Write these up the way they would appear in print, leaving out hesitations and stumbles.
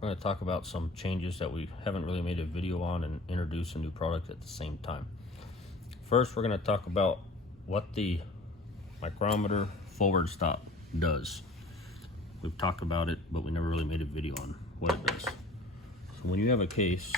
we're going to talk about some changes that we haven't really made a video on and introduce a new product at the same time. First, we're going to talk about what the micrometer forward stop does. We've talked about it, but we never really made a video on what it does. So when you have a case,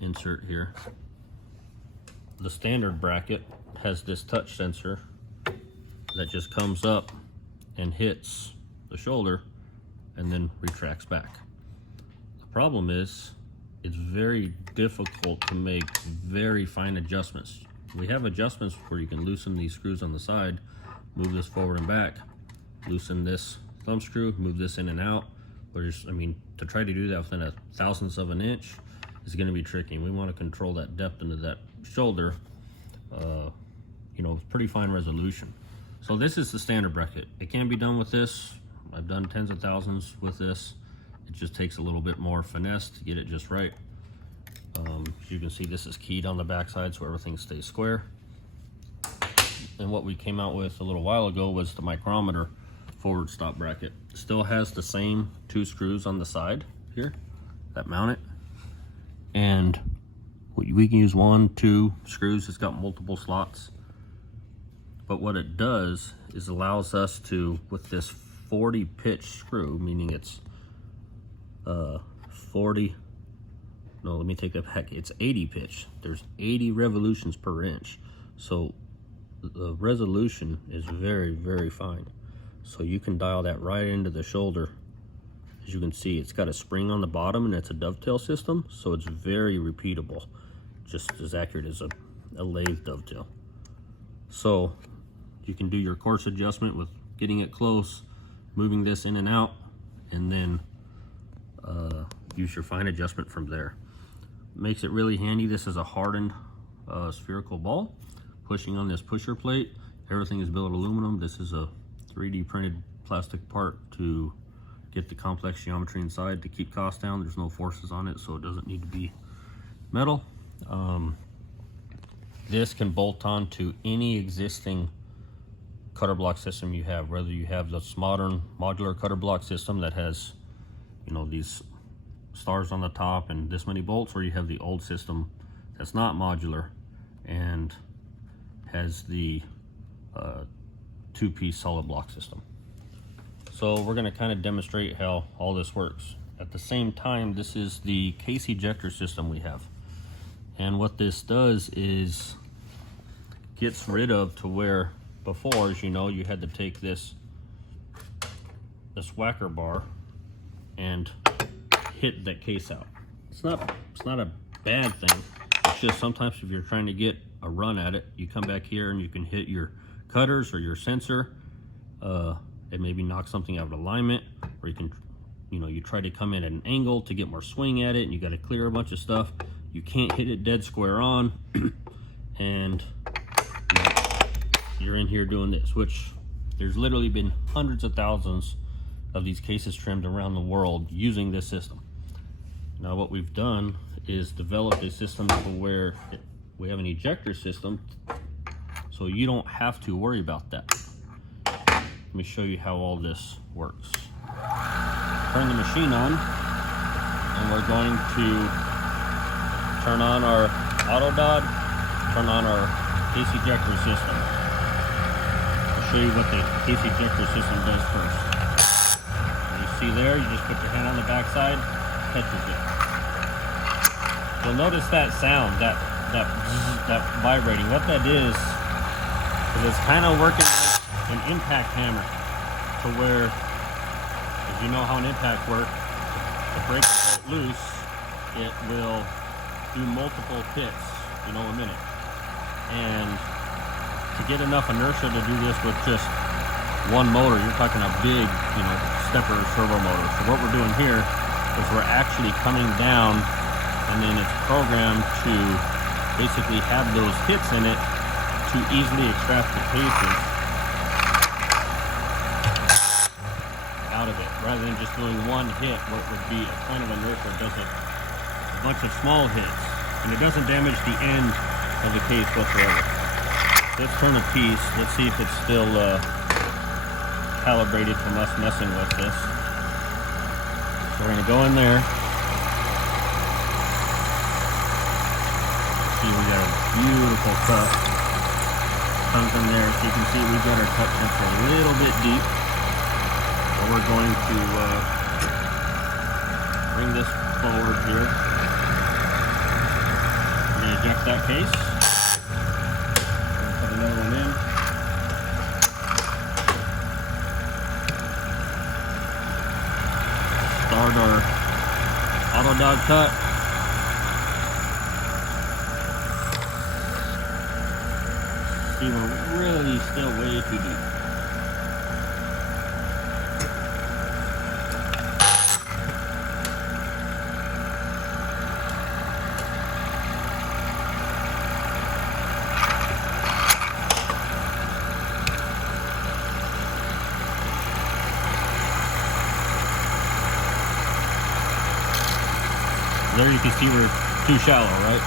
insert here, the standard bracket has this touch sensor that just comes up and hits the shoulder and then retracts back. The problem is it's very difficult to make very fine adjustments. We have adjustments where you can loosen these screws on the side, move this forward and back, loosen this thumb screw, move this in and out. To try to do that within a thousandth of an inch is going to be tricky. We want to control that depth into that shoulder, pretty fine resolution. So this is the standard bracket. It can be done with this. I've done tens of thousands with this. It just takes a little bit more finesse to get it just right. As you can see, this is keyed on the backside so everything stays square. And what we came out with a little while ago was the micrometer forward stop bracket. Still has the same two screws on the side here that mount it. And we can use 1, 2 screws. It's got multiple slots. But what it does is allows us to, with this 40 pitch screw, meaning it's 80 pitch. There's 80 revolutions per inch. So the resolution is very, very fine. So you can dial that right into the shoulder. As you can see, it's got a spring on the bottom and it's a dovetail system. So it's very repeatable, just as accurate as a lathe dovetail. So you can do your course adjustment with getting it close, moving this in and out, and then use your fine adjustment from there. Makes it really handy. This is a hardened spherical ball. Pushing on this pusher plate, everything is billet aluminum. This is a 3D printed plastic part to get the complex geometry inside to keep costs down. There's no forces on it, so it doesn't need to be metal. This can bolt on to any existing cutter block system you have, whether you have this modern modular cutter block system that has, these stars on the top and this many bolts, or you have the old system that's not modular and has the two-piece solid block system. So we're going to kind of demonstrate how all this works. At the same time, this is the case ejector system we have. And what this does is gets rid of to where before, as you know, you had to take this whacker bar and hit that case out. It's not a bad thing. It's just sometimes if you're trying to get a run at it, you come back here and you can hit your cutters or your sensor. It maybe knock something out of alignment, or you can, you try to come in at an angle to get more swing at it, and you got to clear a bunch of stuff. You can't hit it dead square on, and you're in here doing this, which there's literally been hundreds of thousands of these cases trimmed around the world using this system. Now what we've done is developed a system to where we have an ejector system, so you don't have to worry about that. Let me show you how all this works. Turn the machine on, and we're going to turn on our auto dot, turn on our case ejector system. I'll show you what the case ejector system does first. You see there, you just put your hand on the back side, touches it. You'll notice that sound, that vibrating. What that is it's kind of working like an impact hammer, to where, if you know how an impact works, to break the bolt loose, it will do multiple hits, a minute. And to get enough inertia to do this with just one motor, you're talking a big, stepper servo motor. So what we're doing here is we're actually coming down, and then it's programmed to basically have those hits in it to easily extract the cases out of it, rather than just doing one hit, what would be a kind of inertia. It does a bunch of small hits, and it doesn't damage the end of the case whatsoever. Let's turn a piece. Let's see if it's still calibrated from us messing with this. So we're gonna go in there. See, we got a beautiful cut. Comes in there, so you can see we've got our cut sensor a little bit deep. And we're going to bring this forward here. We're gonna eject that case. Put another one in. Start our auto dog cut. See, we're really still way too deep. There you can see we're too shallow, right?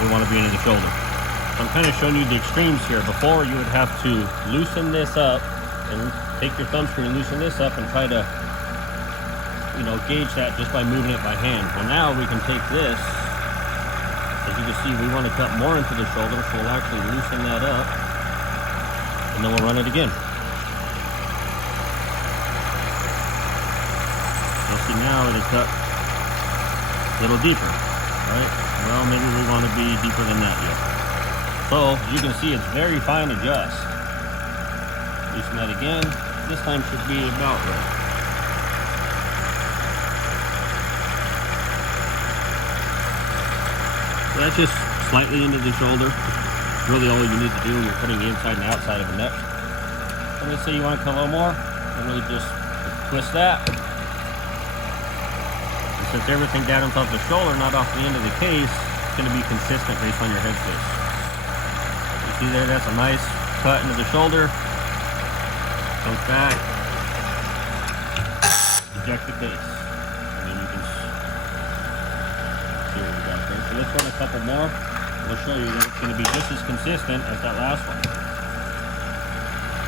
We want to be into the shoulder. So I'm kind of showing you the extremes here. Before, you would have to loosen this up and take your thumb screw and loosen this up and try to, you know, gauge that just by moving it by hand. Well, now we can take this. As you can see, we want to cut more into the shoulder, so we'll actually loosen that up, and then we'll run it again. You'll see now it'll cut a little deeper, right? Well, maybe we want to be deeper than that yet. So you can see it's very fine adjust. Loosen that again. This time should be about right. So that's just slightly into the shoulder. Really all you need to do when you're cutting the inside and outside of a neck. So let's say you want to cut a little more, and really just twist that. And since everything down off the shoulder, not off the end of the case, it's going to be consistent based on your head space. See there, that's a nice cut into the shoulder. Goes back. Eject the case. And then you can see what we got there. So let's run a couple more. We'll show you that it's going to be just as consistent as that last one.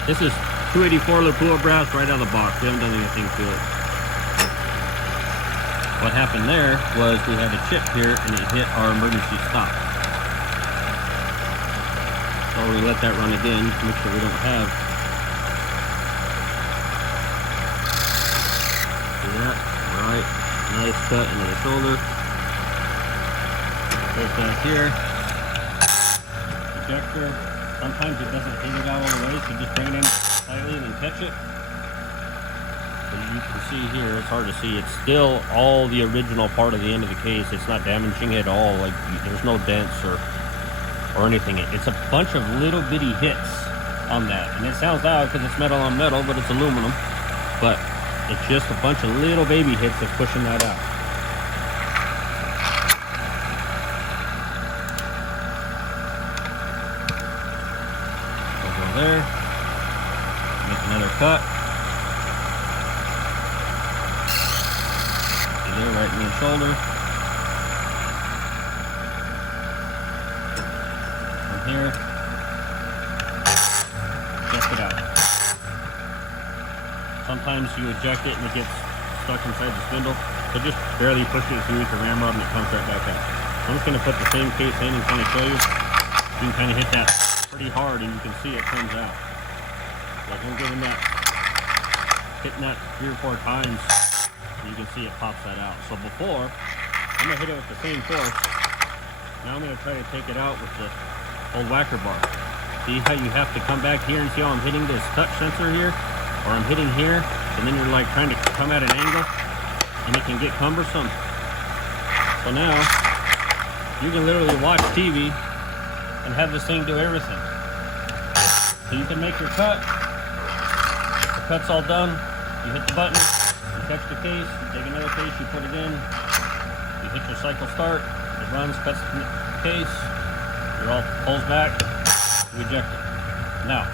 This is 284 Lapua brass right out of the box. We haven't done anything to it. What happened there was we had a chip here and it hit our emergency stop. So we let that run again to make sure we don't have. See that? Alright. Nice cut into the shoulder. Goes back here. Ejector. Sometimes it doesn't hit it out all the way, so just bring it in slightly and then catch it. So you can see here, it's hard to see, it's still all the original part of the end of the case. It's not damaging it at all. Like, there's no dents or anything. It's a bunch of little bitty hits on that, and it sounds loud because it's metal on metal, but it's aluminum. But it's just a bunch of little baby hits that's pushing that out. So go there, make another cut. See there, right in the shoulder. Here, eject it out. Sometimes you eject it and it gets stuck inside the spindle, so just barely push it through with the ram rod and it comes right back out. I'm just going to put the same case in and kind of show you. You can kind of hit that pretty hard and you can see it comes out. Like I'm giving that, hitting that 3 or 4 times, and you can see it pops that out. So before, I'm going to hit it with the same force. Now I'm going to try to take it out with the old whacker bar. See how you have to come back here and see how I'm hitting this touch sensor here, or I'm hitting here, and then you're like trying to come at an angle, and it can get cumbersome. So now you can literally watch TV and have this thing do everything. So you can make your cut. The cut's all done. You hit the button, you catch the case, you take another case, you put it in, you hit your cycle start, it runs, cuts the case. You're all pulls back, we eject it. Now,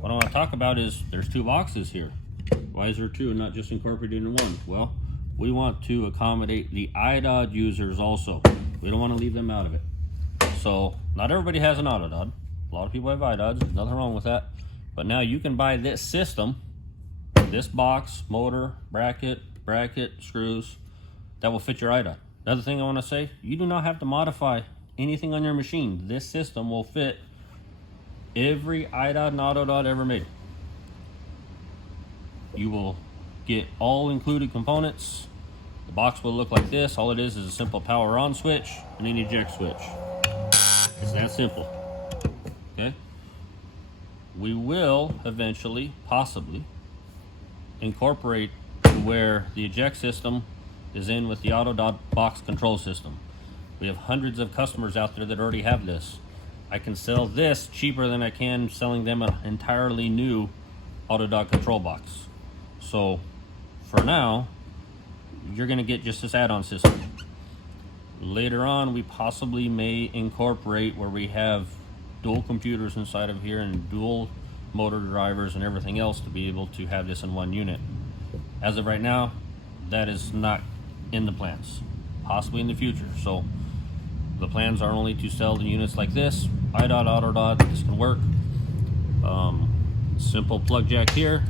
what I want to talk about is there's 2 boxes here. Why is there 2 and not just incorporated in 1? Well, we want to accommodate the iDod users also. We don't want to leave them out of it. So, not everybody has an autodod. A lot of people have iDods, nothing wrong with that. But now you can buy this system, this box, motor, bracket, screws, that will fit your IDOT. Another thing I want to say, you do not have to modify anything on your machine. This system will fit every IDOT and AutoDot ever made. You will get all included components. The box will look like this. All it is a simple power on switch and an eject switch. It's that simple. Okay? We will eventually, possibly, incorporate to where the eject system is in with the AutoDot box control system. We have hundreds of customers out there that already have this. I can sell this cheaper than I can selling them an entirely new AutoDot control box. So for now, you're gonna get just this add-on system. Later on, we possibly may incorporate where we have dual computers inside of here and dual motor drivers and everything else to be able to have this in one unit. As of right now, that is not in the plans, possibly in the future. So the plans are only to sell the units like this, IDOT, AutoDot. This can work. Simple plug jack here.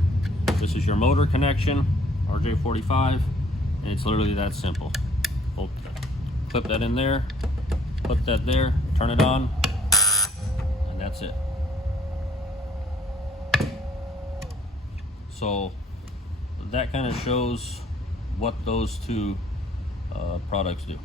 This is your motor connection, RJ45, and it's literally that simple. We'll clip that in there, put that there, turn it on, and that's it. So that kind of shows what those two products do.